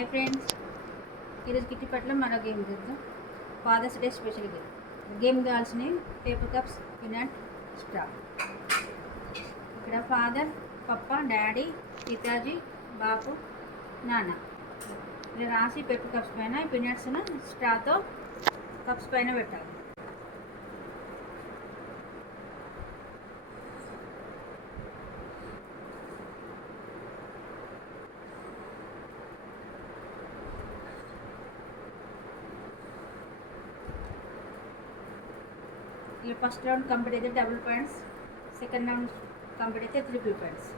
Hi friends, ఈరోజు kitty పట్ల మరో గేమ్ చూద్దాం. ఫాదర్స్ డే స్పెషల్ గేమ్ కావాల్సినవి పేపర్ కప్స్, పీనట్, స్ట్రా. ఇక్కడ ఫాదర్, పప్ప, డాడీ, పితాజీ, బాపు, నాన్న ఇలా రాసి పేపర్ కప్స్ పైన పీనట్స్ను స్ట్రాతో కప్స్ పైన పెట్టాలి. ఇలా ఫస్ట్ రౌండ్ కంప్లీట్ అయితే double points, second round complete అయితే ట్రిపుల్ పాయింట్స్.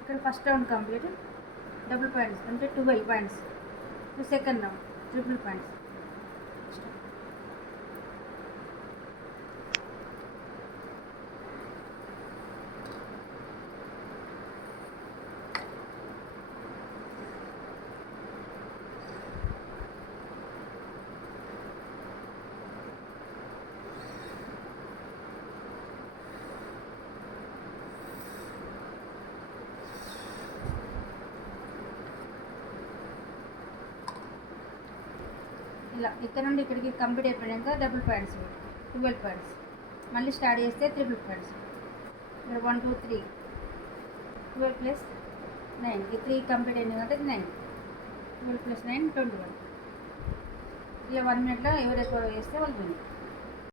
ఇక్కడ first round complete, double points అంటే 12 points. Second round triple points. ఇలా ఇక్కడ నుండి ఇక్కడికి కంప్లీట్ అయిపోయాక డబుల్ పాయింట్స్ 12 పాయింట్స్. మళ్ళీ స్టార్ట్ చేస్తే ట్రిపుల్ పాయింట్స్. ఇక్కడ 1 2 3 12 ప్లస్ 9 ఈ 3 కంప్లీట్ అయింది కాబట్టి 9. 12 ప్లస్ 9 21. ఇలా 1 మినిట్లో ఎవరు ఎక్కువ వేస్తే వాళ్ళు విన్.